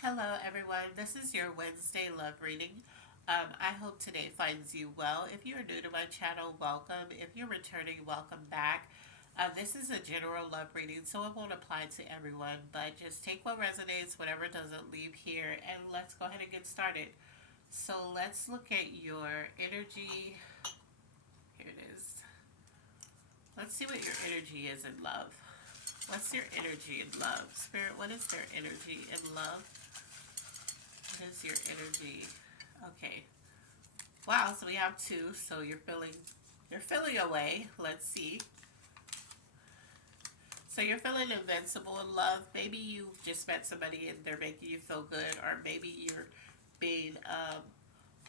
Hello, everyone. This is your Wednesday love reading. I hope today finds you well. If you are new to my channel, welcome. If you're returning, welcome back. This is a general love reading, so it won't apply to everyone, but just take what resonates, whatever doesn't leave here, and let's go ahead and get started. So let's look at your energy. Here it is. Let's see what your energy is in love. What's your energy in love? Spirit, what is their energy in love? What is your energy? Okay. Wow, so we have two. So you're feeling away. Let's see. So you're feeling invincible in love. Maybe you just met somebody and they're making you feel good, or maybe you're being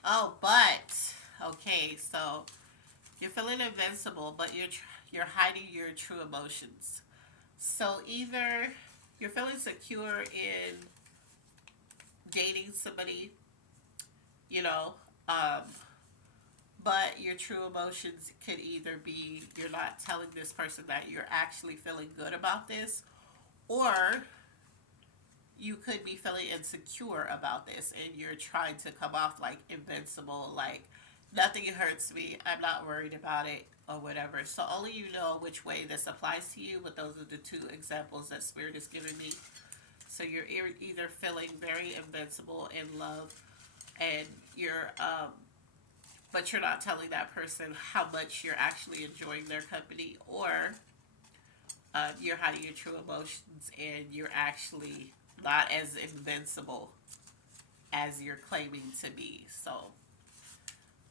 oh, but okay, so you're feeling invincible, but you're hiding your true emotions. So either you're feeling secure in dating somebody, you know, um, but your true emotions could either be you're not telling this person that you're actually feeling good about this, or you could be feeling insecure about this and you're trying to come off like invincible, like nothing hurts me, I'm not worried about it, or whatever. So only you know which way this applies to you, but those are the two examples that Spirit is giving me. So you're either feeling very invincible in love, and you're but you're not telling that person how much you're actually enjoying their company, or you're hiding your true emotions and you're actually not as invincible as you're claiming to be. So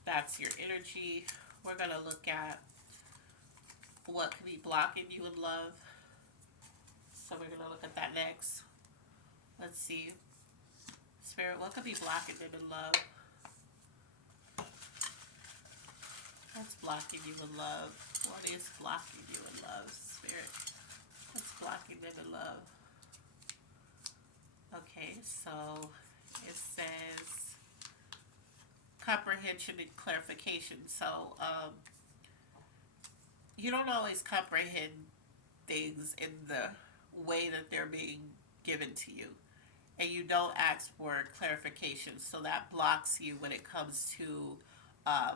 that's your energy. We're going to look at what could be blocking you in love. So we're going to look at that next. Let's see. Spirit, what could be blocking them in love? What's blocking you in love? What is blocking you in love, Spirit? What's blocking them in love? Okay, so it says comprehension and clarification. So you don't always comprehend things in the way that they're being given to you, and you don't ask for clarification. So that blocks you when it comes to uh,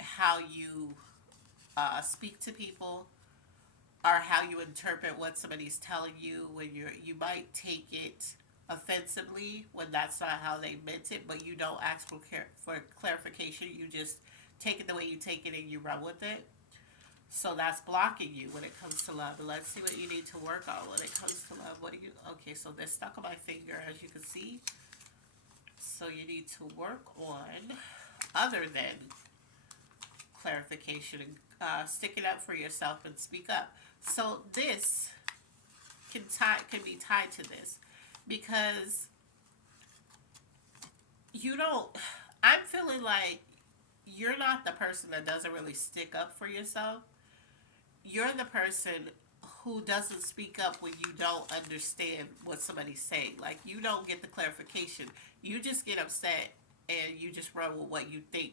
how you speak to people, or how you interpret what somebody's telling you. When you might take it offensively when that's not how they meant it, but you don't ask for clarification. You just take it the way you take it and you run with it. So that's blocking you when it comes to love. And let's see what you need to work on when it comes to love. What do you? Okay, so they're stuck on my finger, as you can see. So you need to work on other than clarification and stick it up for yourself and speak up. So this can be tied to this, because you don't. I'm feeling like you're not the person that doesn't really stick up for yourself. You're the person who doesn't speak up when you don't understand what somebody's saying. Like, you don't get the clarification. You just get upset and you just run with what you think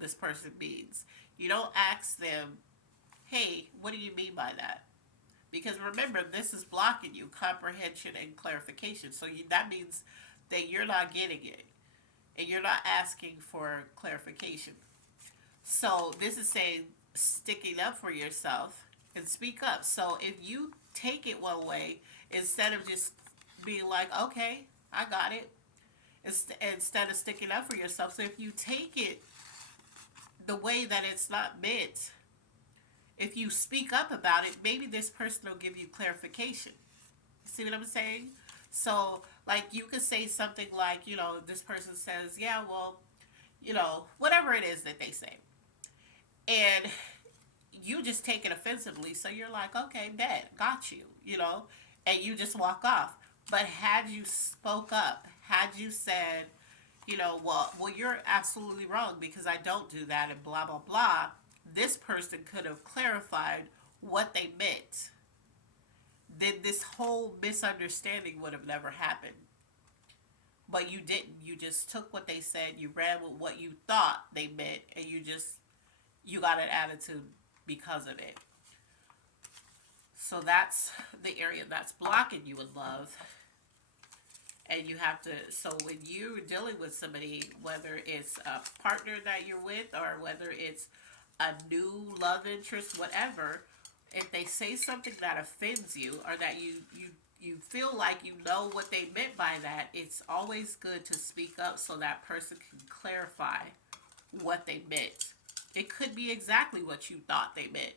this person means. You don't ask them, hey, what do you mean by that? Because remember, this is blocking you comprehension and clarification. So that means that you're not getting it and you're not asking for clarification. So this is saying sticking up for yourself and speak up. So if you take it one way, instead of just being like, okay, I got it, instead of sticking up for yourself. So if you take it the way that it's not meant, if you speak up about it, maybe this person will give you clarification. See what I'm saying? So, like, you could say something like, this person says, yeah, well, whatever it is that they say. And you just take it offensively. So you're like, okay, bet, got you, and you just walk off. But had you spoke up, had you said, well, you're absolutely wrong because I don't do that and blah, blah, blah, this person could have clarified what they meant. Then this whole misunderstanding would have never happened. But you didn't. You just took what they said, you ran with what you thought they meant, and you got an attitude because of it. So that's the area that's blocking you in love. And you have to, so when you're dealing with somebody, whether it's a partner that you're with or whether it's a new love interest, whatever, if they say something that offends you or that you feel like you know what they meant by that, it's always good to speak up so that person can clarify what they meant. It could be exactly what you thought they meant,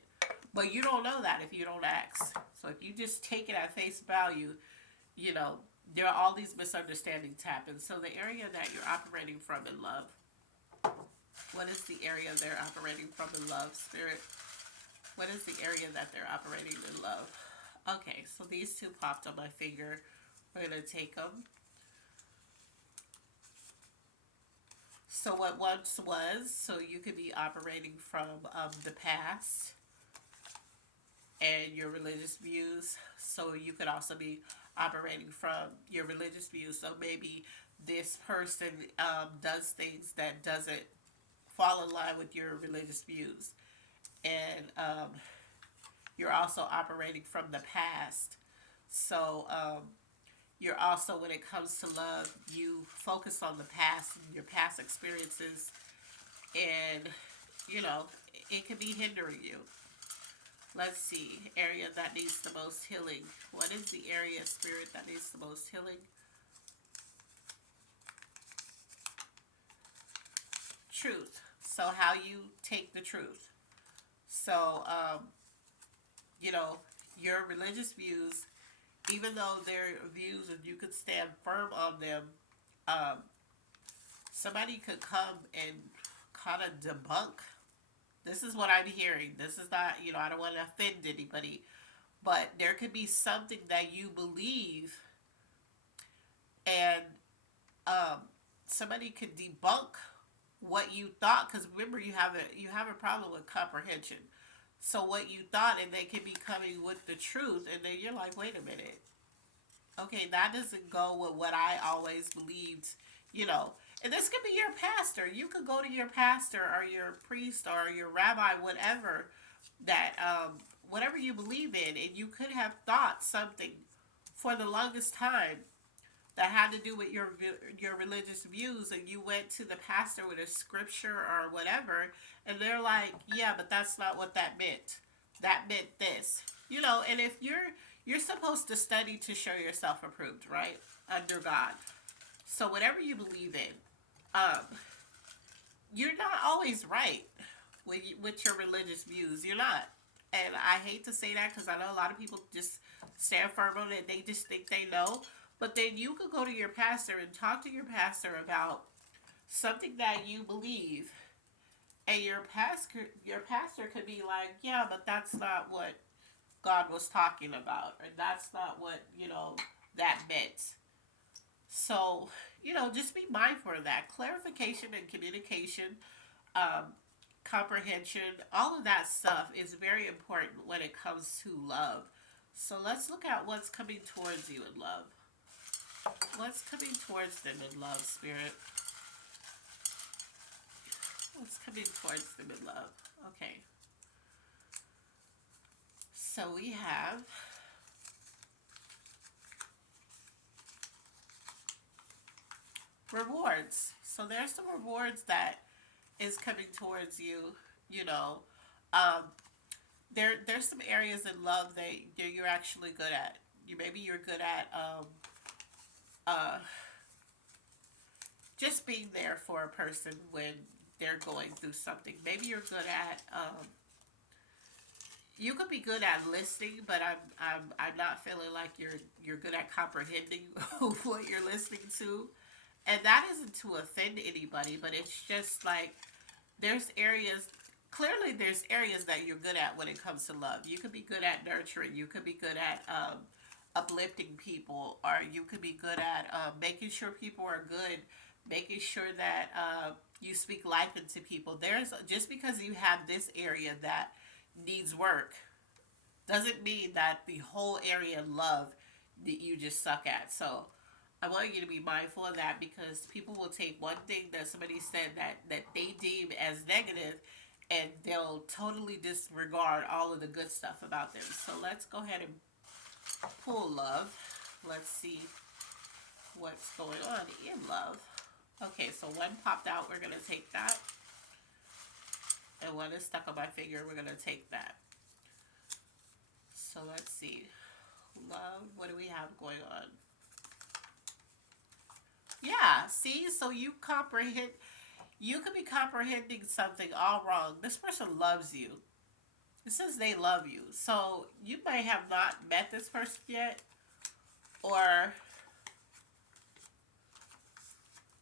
but you don't know that if you don't ask. So if you just take it at face value, you know, there are all these misunderstandings happen. So the area that you're operating from in love, what is the area they're operating from in love, spirit? What is the area that they're operating in love? Okay, so these two popped on my finger. We're going to take them. So what once was, so you could be operating from the past and your religious views. So you could also be operating from your religious views. So maybe this person does things that doesn't fall in line with your religious views, and you're also operating from the past. So you're also, when it comes to love, you focus on the past and your past experiences, and you know it could be hindering you. Let's see, area that needs the most healing. What is the area, spirit, that needs the most healing? Truth. So how you take the truth. So you know, your religious views, even though they're views and you could stand firm on them, um, somebody could come and kind of debunk. This is what I'm hearing. This is not, you know, I don't want to offend anybody, but there could be something that you believe, and um, somebody could debunk what you thought. Because remember, you have a problem with comprehension. So what you thought, and they can be coming with the truth, and then you're like, wait a minute, okay, that doesn't go with what I always believed, you know. And this could be your pastor. You could go to your pastor or your priest or your rabbi, whatever that whatever you believe in, and you could have thought something for the longest time that had to do with your religious views, and you went to the pastor with a scripture or whatever, and they're like, yeah, but that's not what that meant. That meant this, you know. And if you're supposed to study to show yourself approved, right, under God. So whatever you believe in, um, you're not always right with your religious views. You're not. And I hate to say that because I know a lot of people just stand firm on it. They just think they know. But then you could go to your pastor and talk to your pastor about something that you believe, and your pastor could be like, yeah, but that's not what God was talking about, or that's not what, that meant. So, just be mindful of that. Clarification and communication, um, comprehension, all of that stuff is very important when it comes to love. So let's look at what's coming towards you in love. What's coming towards them in love, spirit? What's coming towards them in love? Okay. So we have rewards. So there's some rewards that is coming towards you. You know, um, there's some areas in love that you're actually good at. Maybe you're good at uh, just being there for a person when they're going through something. Maybe you're good at you could be good at listening, but I'm not feeling like you're good at comprehending what you're listening to. And that isn't to offend anybody, but it's just like there's areas, clearly there's areas that you're good at when it comes to love. You could be good at nurturing. You could be good at uplifting people, or you could be good at making sure people are good, making sure that you speak life into people. There's just because you have this area that needs work doesn't mean that the whole area of love that you just suck at. So I want you to be mindful of that, because people will take one thing that somebody said that they deem as negative, and they'll totally disregard all of the good stuff about them. So let's go ahead and pull love. Let's see. what's going on in love. Okay, so one popped out. We're going to take that. And one is stuck on my finger. We're going to take that. So let's see. Love, what do we have going on? Yeah, see? So you comprehend. You could be comprehending something all wrong. This person loves you. It says they love you. So you may have not met this person yet. Or,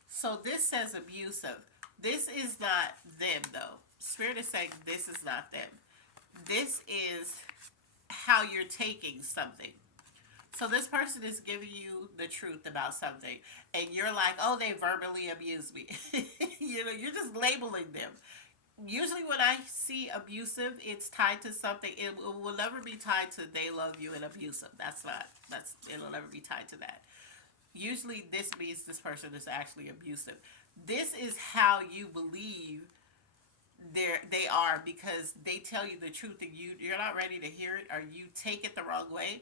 so this says abusive. This is not them, though. Spirit is saying this is not them. This is how you're taking something. So this person is giving you the truth about something, and you're like, "Oh, they verbally abused me." You're just labeling them. Usually, when I see abusive, it's tied to something. It will never be tied to they love you and abusive. That's not. It'll never be tied to that. Usually, this means this person is actually abusive. This is how you believe they are, because they tell you the truth and you're not ready to hear it, or you take it the wrong way.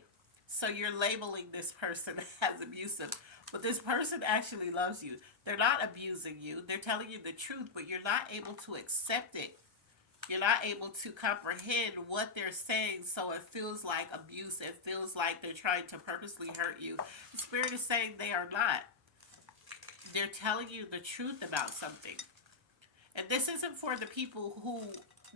So you're labeling this person as abusive, but this person actually loves you. They're not abusing you. They're telling you the truth, but you're not able to accept it. You're not able to comprehend what they're saying, so it feels like abuse. It feels like they're trying to purposely hurt you. The spirit is saying they are not. They're telling you the truth about something. And this isn't for the people who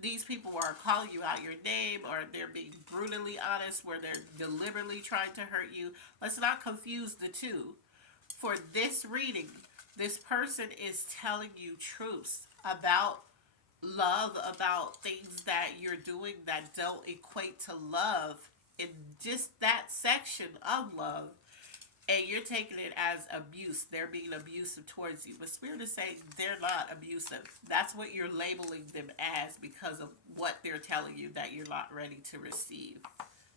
these people are calling you out your name, or they're being brutally honest where they're deliberately trying to hurt you. Let's not confuse the two. For this reading, this person is telling you truths about love, about things that you're doing that don't equate to love in just that section of love, and you're taking it as abuse. They're being abusive towards you. But Spirit is saying they're not abusive. That's what you're labeling them as because of what they're telling you that you're not ready to receive.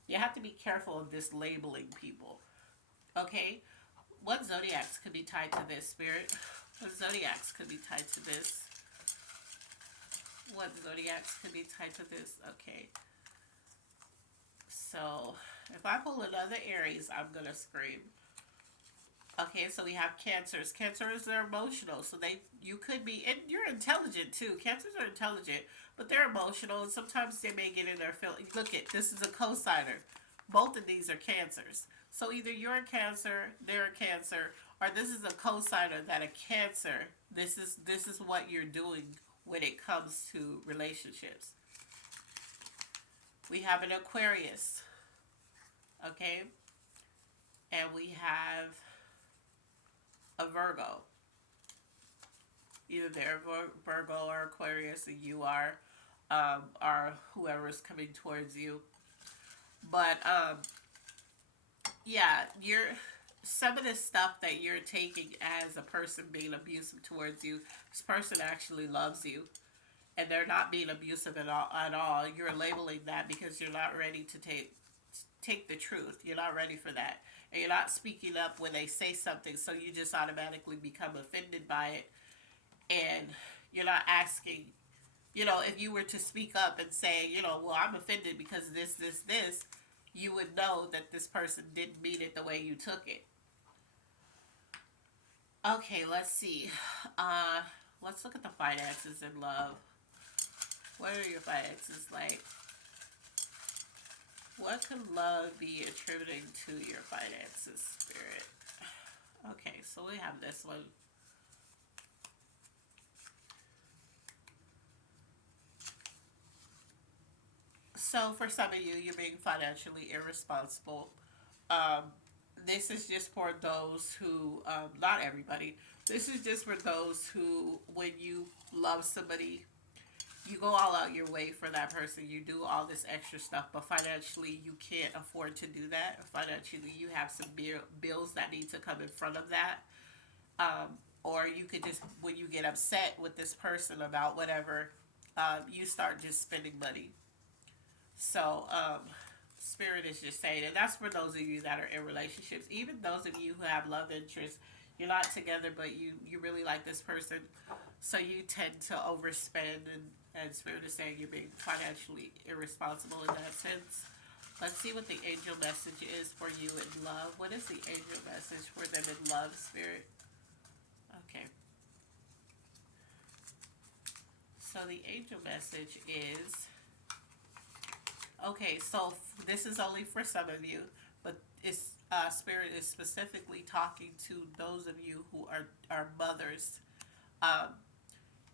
You have to be careful of this labeling people. Okay? What zodiacs could be tied to this, Spirit? What zodiacs could be tied to this? What zodiacs could be tied to this? Okay. So, if I pull another Aries, I'm going to scream. Okay, so we have cancers. Cancers are emotional, so you could be, and you're intelligent too. Cancers are intelligent, but they're emotional, and sometimes they may get in their feelings. Look at, this is a cosigner. Both of these are cancers. So either you're a cancer, they're a cancer, or this is a cosigner that a cancer. This is what you're doing when it comes to relationships. We have an Aquarius. Okay? And we have a Virgo. Either they're Virgo or Aquarius, and you are whoever's coming towards you. But yeah, some of the stuff that you're taking as a person being abusive towards you, this person actually loves you, and they're not being abusive at all. You're labeling that because you're not ready to take the truth. You're not ready for that. And you're not speaking up when they say something, so you just automatically become offended by it. And you're not asking, if you were to speak up and say, well, I'm offended because this, you would know that this person didn't mean it the way you took it. Okay, let's see. Let's look at the finances in love. What are your finances like? What can love be attributing to your finances, Spirit? Okay, so we have this one. So for some of you, you're being financially irresponsible. Um, this is just for those who, not everybody, this is just for those who, when you love somebody, you go all out your way for that person. You do all this extra stuff, but financially, you can't afford to do that. Financially, you have some bills that need to come in front of that. Or you could just, when you get upset with this person about whatever, you start just spending money. So, Spirit is just saying, and that's for those of you that are in relationships, even those of you who have love interests. You're not together, but you really like this person, so you tend to overspend, and Spirit is saying you're being financially irresponsible in that sense. Let's see what the angel message is for you in love. What is the angel message for them in love, Spirit? Okay. So the angel message is okay. So this is only for some of you, but it's Spirit is specifically talking to those of you who are mothers. Um,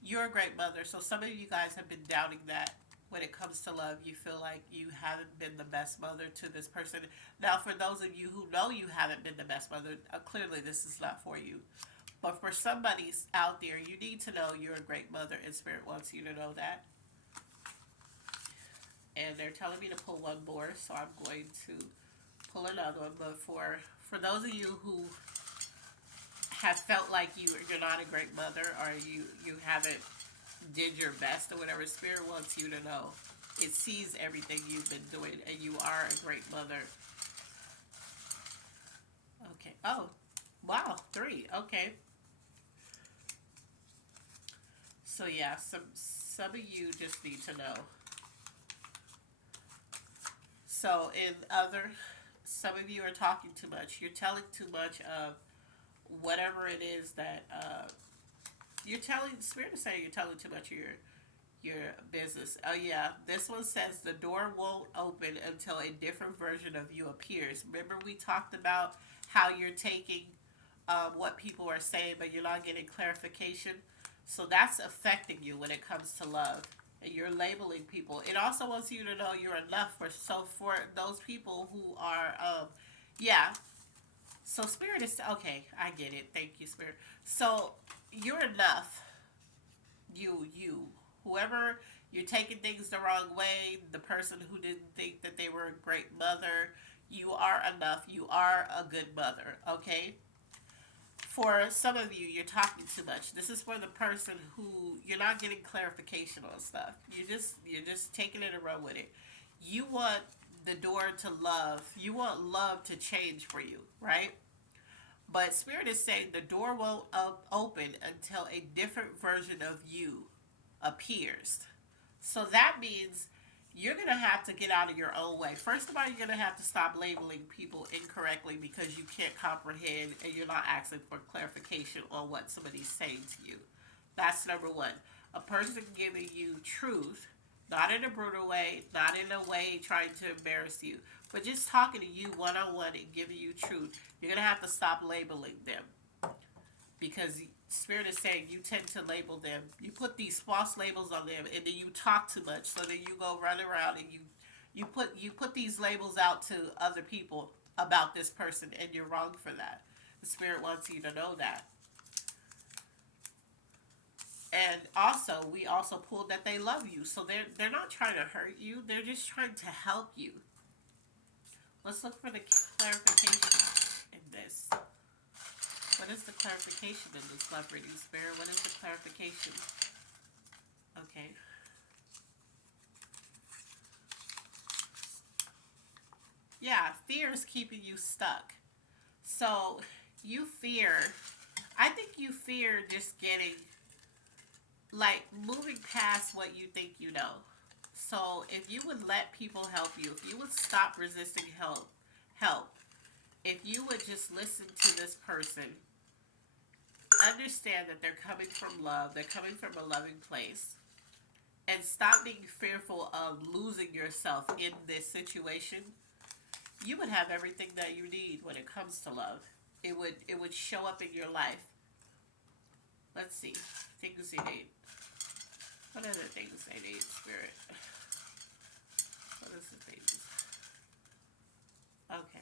you're a great mother, so some of you guys have been doubting that when it comes to love. You feel like you haven't been the best mother to this person. Now, for those of you who know you haven't been the best mother, clearly this is not for you. But for somebody out there, you need to know you're a great mother, and Spirit wants you to know that. And they're telling me to pull one more, so I'm going to pull another one. But for those of you who have felt like you're not a great mother, or you haven't did your best or whatever, Spirit wants you to know it sees everything you've been doing, and you are a great mother. Okay. Oh, wow, three. Okay. So yeah, some of you just need to know. So in other, some of you are talking too much. You're telling too much of whatever it is that you're telling. Spirit is saying you're telling too much of your business. Oh yeah, this one says the door won't open until a different version of you appears. Remember we talked about how you're taking what people are saying, but you're not getting clarification. So that's affecting you when it comes to love. And you're labeling people. It also wants you to know you're enough for those people who are yeah. So Spirit is okay. I get it. Thank you, Spirit. So you're enough. You whoever you're taking things the wrong way, the person who didn't think that they were a great mother, you are enough. You are a good mother. Okay. For some of you, you're talking too much. This is for the person who you're not getting clarification on stuff. You're just taking it and run with it. You want the door to love. You want love to change for you, right? But Spirit is saying the door won't open until a different version of you appears. So that means you're going to have to get out of your own way. First of all, you're going to have to stop labeling people incorrectly because you can't comprehend and you're not asking for clarification on what somebody's saying to you. That's number one. A person giving you truth, not in a brutal way, not in a way trying to embarrass you, but just talking to you one on one and giving you truth. You're going to have to stop labeling them because Spirit is saying you tend to label them. You put these false labels on them, and then you talk too much. So then you go run around and you put these labels out to other people about this person, and you're wrong for that. The Spirit wants you to know that. And also, we also pulled that they love you. So they're not trying to hurt you. They're just trying to help you. Let's look for the clarification in this. What is the clarification in this love reading, Spirit? What is the clarification? Okay. Yeah, fear is keeping you stuck. So you fear, I think you fear just getting, like, moving past what you think you know. So if you would let people help you, if you would stop resisting help, if you would just listen to this person, understand that they're coming from love, they're coming from a loving place, and stop being fearful of losing yourself in this situation, you would have everything that you need when it comes to love. It would show up in your life. Let's see. Things you need. What are the things they need, Spirit? What is the things? Okay.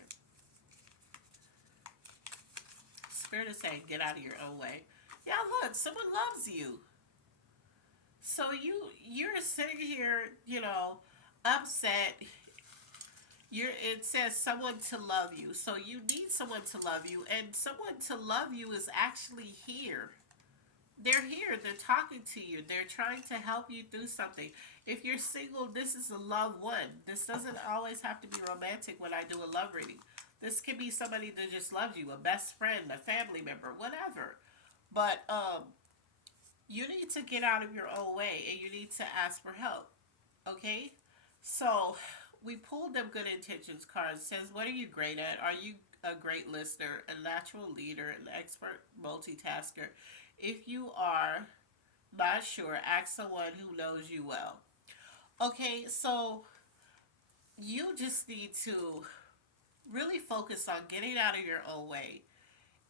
Spirit is saying, get out of your own way. Yeah, look, someone loves you. So you're sitting here, upset. It says someone to love you. So you need someone to love you, and someone to love you is actually here. They're here. They're talking to you. They're trying to help you through something. If you're single, this is a loved one. This doesn't always have to be romantic when I do a love reading. This could be somebody that just loves you, a best friend, a family member, whatever. But you need to get out of your own way and you need to ask for help. Okay? So we pulled them good intentions cards. It says, what are you great at? Are you a great listener, a natural leader, an expert multitasker? If you are not sure, ask someone who knows you well. Okay, so you just need to really focus on getting out of your own way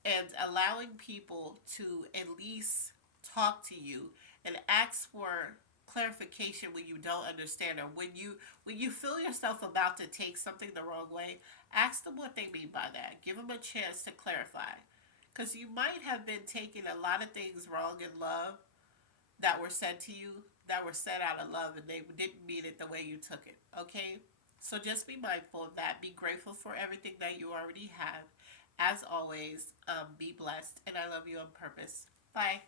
and allowing people to at least talk to you and ask for clarification when you don't understand, or when you feel yourself about to take something the wrong way. Ask them what they mean by that. Give them a chance to clarify, because you might have been taking a lot of things wrong in love that were said to you, that were said out of love, and they didn't mean it the way you took it. Okay, so just be mindful of that. Be grateful for everything that you already have. As always, be blessed, and I love you on purpose. Bye.